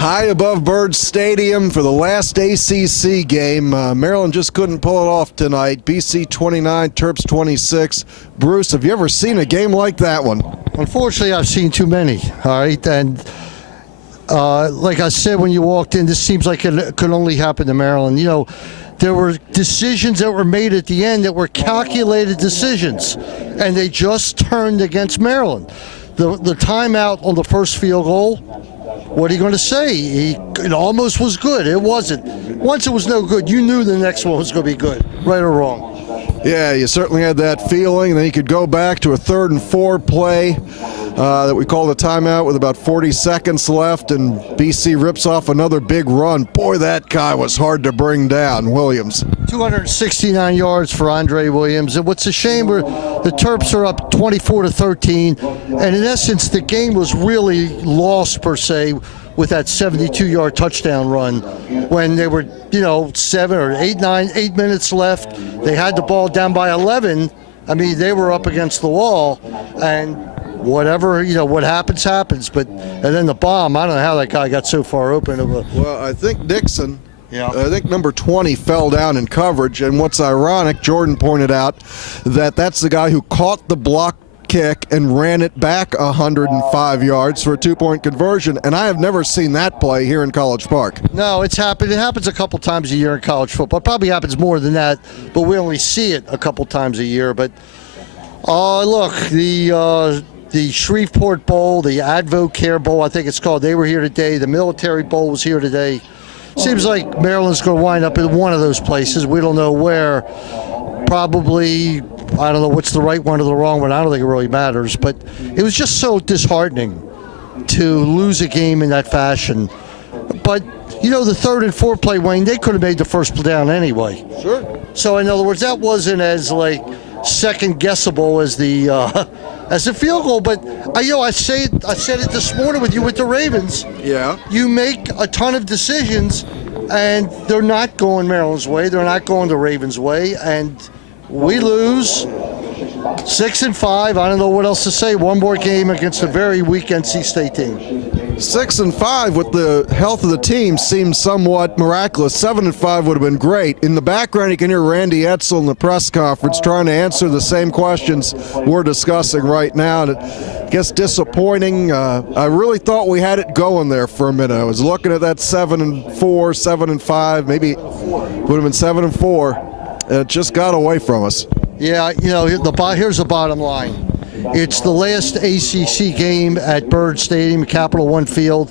High above Byrd Stadium for the last ACC game. Maryland just couldn't pull it off tonight. BC 29, Terps 26. Bruce, have you ever seen a game like that one? Unfortunately, I've seen too many, all right? And like I said when you walked in, this seems like it could only happen to Maryland. You know, there were decisions that were made at the end that were calculated decisions, and they just turned against Maryland. The timeout on the first field goal, what are you going to say? It almost was good. It wasn't. Once it was no good, you knew the next one was going to be good, right or wrong. Yeah, you certainly had that feeling. Then you could go back to a 3rd and 4 play that we called a timeout with about 40 seconds left, and BC rips off another big run. Boy, that guy was hard to bring down, Williams. 269 yards for Andre Williams. And what's a shame, the Terps are up 24-13, and in essence, the game was really lost per se with that 72-yard touchdown run when they were, 7 or 8 minutes left. They had the ball down by 11. I mean, they were up against the wall, and whatever, what happens, happens. And then the bomb, I don't know how that guy got so far open. Well, I think Dixon, yeah. I think number 20 fell down in coverage, and what's ironic, Jordan pointed out that that's the guy who caught the block kick and ran it back 105 yards for a 2-point conversion, and I have never seen that play here in College Park. No, it's happened. It happens a couple times a year in college football. It probably happens more than that, but we only see it a couple times a year. But look, the Shreveport Bowl, the Advocare Bowl, I think it's called, they were here today. The Military Bowl was here today. Seems like Maryland's going to wind up in one of those places. We don't know where. Probably, I don't know what's the right one or the wrong one. I don't think it really matters. But it was just so disheartening to lose a game in that fashion. But, the 3rd and 4 play, Wayne, they could have made the first down anyway. Sure. So, in other words, that wasn't as, second guessable as the field goal. But, I said it this morning with you with the Ravens. Yeah. You make a ton of decisions, and they're not going Maryland's way. They're not going the Ravens' way, and we lose 6-5. I don't know what else to say. One more game against a very weak NC State team. 6-5 with the health of the team seems somewhat miraculous. 7-5 would have been great. In the background, you can hear Randy Edsall in the press conference trying to answer the same questions we're discussing right now. And I guess disappointing. I really thought we had it going there for a minute. I was looking at that 7-4, 7-5, maybe would have been 7-4. It just got away from us. Yeah, here's the bottom line. It's the last ACC game at Byrd Stadium, Capital One Field.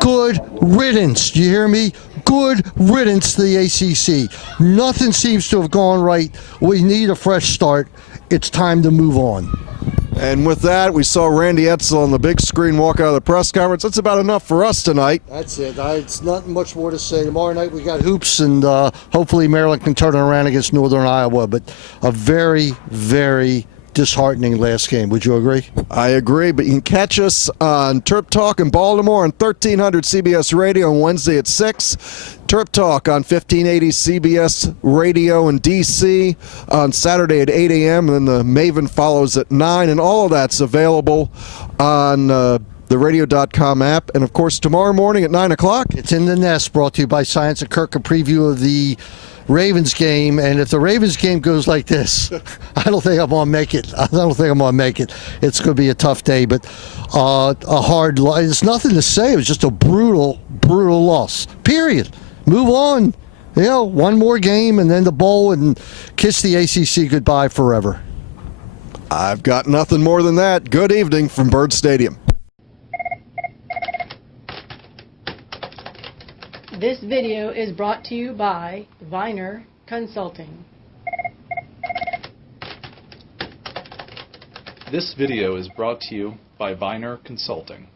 Good riddance. Do you hear me? Good riddance to the ACC. Nothing seems to have gone right. We need a fresh start. It's time to move on. And with that, we saw Randy Edsall on the big screen walk out of the press conference. That's about enough for us tonight. That's it. It's not much more to say. Tomorrow night we got hoops, and hopefully Maryland can turn it around against Northern Iowa. But a very, very disheartening last game. Would you agree? I agree, but you can catch us on TerpTalk in Baltimore on 1300 CBS Radio on Wednesday at 6. TerpTalk on 1580 CBS Radio in D.C. on Saturday at 8 a.m. And then the Maven follows at 9. And all of that's available on the radio.com app. And, of course, tomorrow morning at 9 o'clock. It's In the Nest, brought to you by Science and Kirk, a preview of the Ravens game. And if the Ravens game goes like this, I don't think I'm going to make it. It's going to be a tough day, but a hard loss. There's nothing to say. It was just a brutal, brutal loss. Period. Move on. One more game and then the bowl and kiss the ACC goodbye forever. I've got nothing more than that. Good evening from Byrd Stadium. This video is brought to you by Viener Consulting. This video is brought to you by Viener Consulting.